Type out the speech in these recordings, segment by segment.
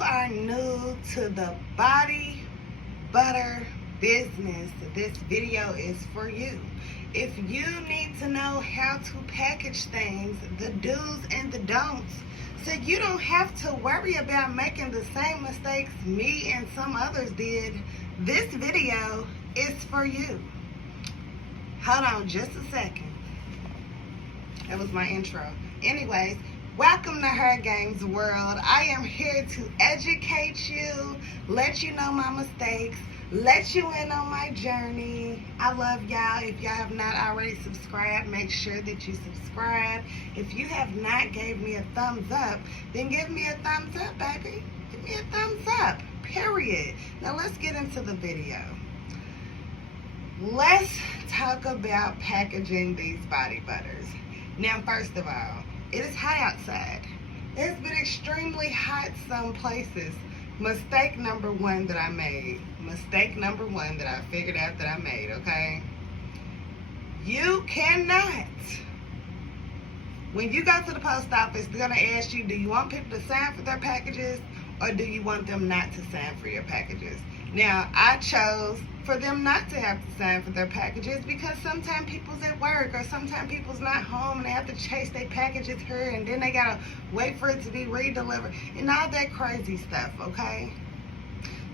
are new to the body butter business, this video is for you. If you need to know how to package things, the do's and the don'ts, so you don't have to worry about making the same mistakes me and some others did, this video is for you. Hold on just a second. That was my intro. Anyways, welcome to Her Games World. I am here to educate you, let you know my mistakes, let you in on my journey. I love y'all. If y'all have not already subscribed, make sure that you subscribe. If you have not gave me a thumbs up, then give me a thumbs up, baby. Give me a thumbs up, period. Now let's get into the video. Let's talk about packaging these body butters. Now, first of all, it is hot outside. It's been extremely hot some places. Mistake number one that I made. Mistake number one that I figured out that I made, okay? You cannot. When you go to the post office, they're going to ask you, do you want people to sign for their packages or do you want them not to sign for your packages? Now, I chose for them not to have to sign for their packages because sometimes people's at work or sometimes people's not home and they have to chase their packages here and then they gotta wait for it to be re-delivered and all that crazy stuff, okay?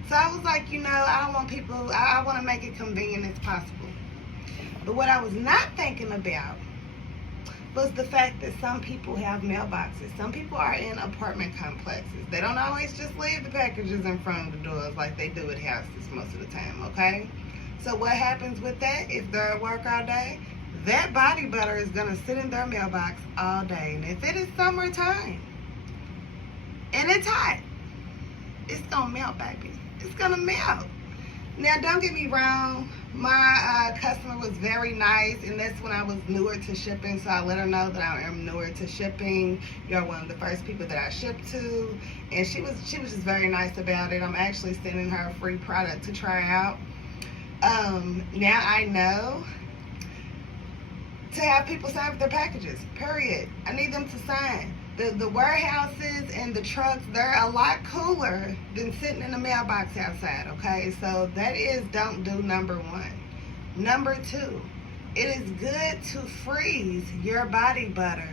So I was like, you know, I don't want people, I want to make it convenient as possible. But what I was not thinking about was the fact that some people have mailboxes. Some people are in apartment complexes. They don't always just leave the packages in front of the doors like they do at houses most of the time, okay? So what happens with that? If they're at work all day, that body butter is gonna sit in their mailbox all day. And if it is summertime and it's hot, it's gonna melt, baby. It's gonna melt. Now, don't get me wrong, my customer was very nice, and that's when I was newer to shipping, so I let her know that I am newer to shipping. You're one of the first people that I shipped to, and she was just very nice about it. I'm actually sending her a free product to try out. Now I know to have people sign for their packages, period. I need them to sign. The warehouses and the trucks, they're a lot cooler than sitting in the mailbox outside, okay? So that is don't do number one. Number two, it is good to freeze your body butter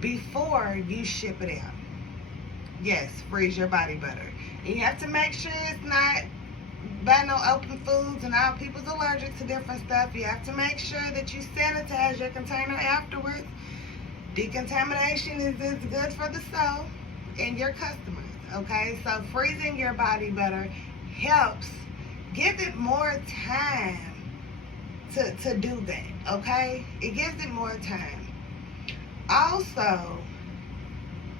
before you ship it out. Yes, freeze your body butter. And you have to make sure it's not by no open foods and all people's allergic to different stuff. You have to make sure that you sanitize your container afterwards. Decontamination is good for the soul and your customers, okay? So freezing your body butter helps give it more time to do that, okay? It gives it more time. Also,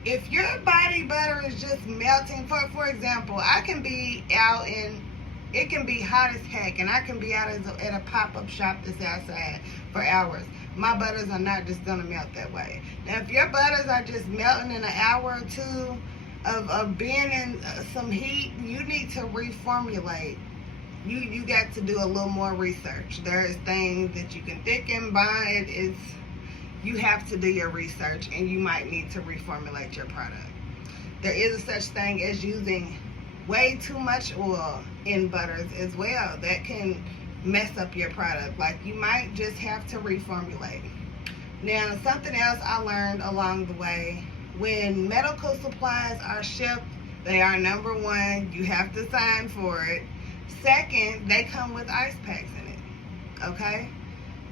if your body butter is just melting, for example, I can be out in, it can be hot as heck, and I can be out at a pop-up shop that's outside for hours. My butters are not just gonna melt that way. Now, if your butters are just melting in an hour or two of being in some heat, you need to reformulate. You got to do a little more research. There's things that you can thicken, bind. You have to do your research, and you might need to reformulate your product. There is a such thing as using way too much oil in butters as well. That can mess up your product. Like, you might just have to reformulate. Now, something else I learned along the way, when medical supplies are shipped, they are number one, you have to sign for it. Second, they come with ice packs in it, okay?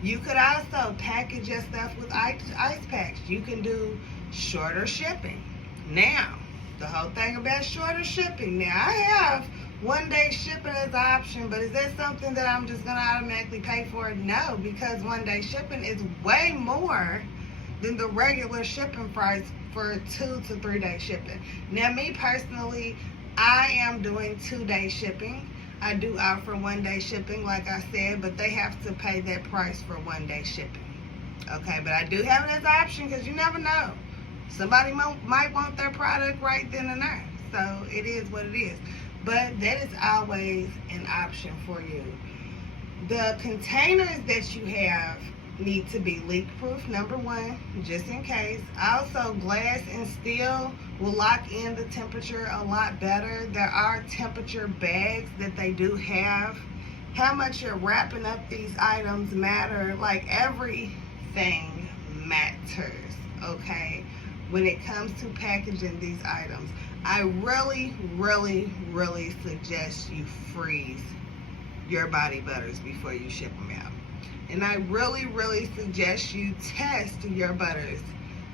You could also package your stuff with ice packs. You can do shorter shipping. Now, the whole thing about shorter shipping, now I have one-day shipping as an option, but is that something that I'm just going to automatically pay for? No, because one-day shipping is way more than the regular shipping price for 2 to 3 day shipping. Now, me personally, I am doing 2-day shipping. I do offer 1-day shipping, like I said, but they have to pay that price for 1-day shipping. Okay, but I do have it as an option because you never know. Somebody might want their product right then and there. So it is what it is. But that is always an option for you. The containers that you have need to be leak proof, number one, just in case. Also, glass and steel will lock in the temperature a lot better. There are temperature bags that they do have. How much you're wrapping up these items matter. Like, everything matters, okay, when it comes to packaging these items. I really, really, really suggest you freeze your body butters before you ship them out. And I really, really suggest you test your butters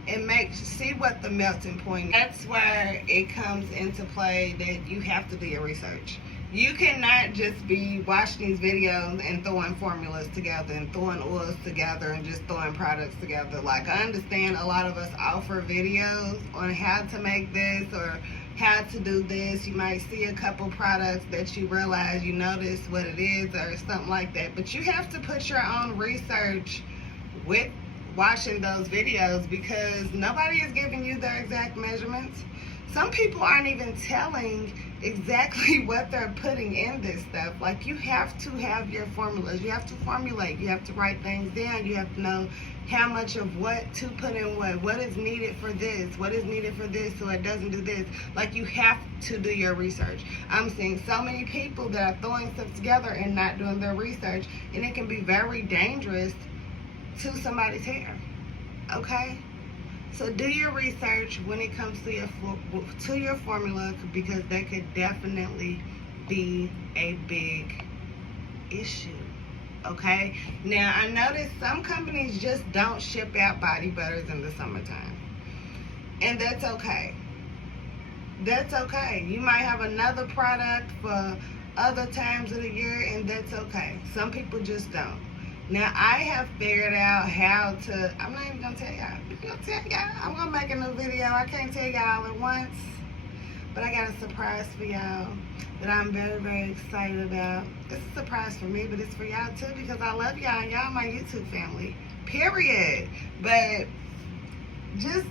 and see what the melting point is. That's where it comes into play, that you have to do your research. You cannot just be watching these videos and throwing formulas together and throwing oils together and just throwing products together. Like, I understand a lot of us offer videos on how to make this or how to do this. You might see a couple products that you realize, you notice what it is or something like that. But you have to put your own research with watching those videos, because nobody is giving you their exact measurements. Some people aren't even telling exactly what they're putting in this stuff. Like, you have to have your formulas. You have to formulate. You have to write things down. You have to know how much of what to put in what is needed for this, what is needed for this, so it doesn't do this. Like, you have to do your research. I'm seeing so many people that are throwing stuff together and not doing their research, and it can be very dangerous to somebody's hair, okay? So do your research when it comes to your formula, because that could definitely be a big issue, okay? Now, I noticed some companies just don't ship out body butters in the summertime, and that's okay. That's okay. You might have another product for other times of the year, and that's okay. Some people just don't. Now, I have figured out how to, I'm not even going to tell y'all. I'm going to make a new video. I can't tell y'all at once. But I got a surprise for y'all that I'm very, very excited about. It's a surprise for me, but it's for y'all too, because I love y'all and y'all my YouTube family. Period. But just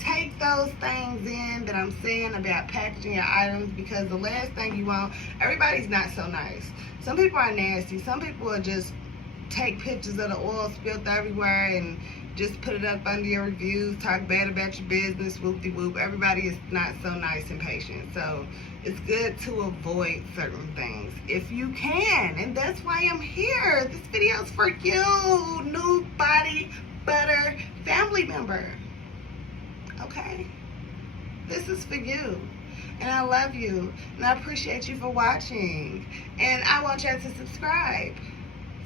take those things in that I'm saying about packaging your items, because the last thing you want, everybody's not so nice. Some people are nasty. Some people are just take pictures of the oil spilled everywhere and just put it up under your reviews, talk bad about your business, whoop-de-whoop. Everybody is not so nice and patient. So it's good to avoid certain things if you can. And that's why I'm here. This video is for you, new body butter family member. Okay? This is for you. And I love you. And I appreciate you for watching. And I want y'all to subscribe.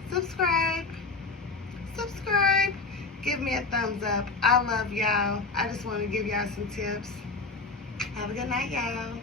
Subscribe. Give me a thumbs up. I love y'all. I just want to give y'all some tips. Have a good night, y'all.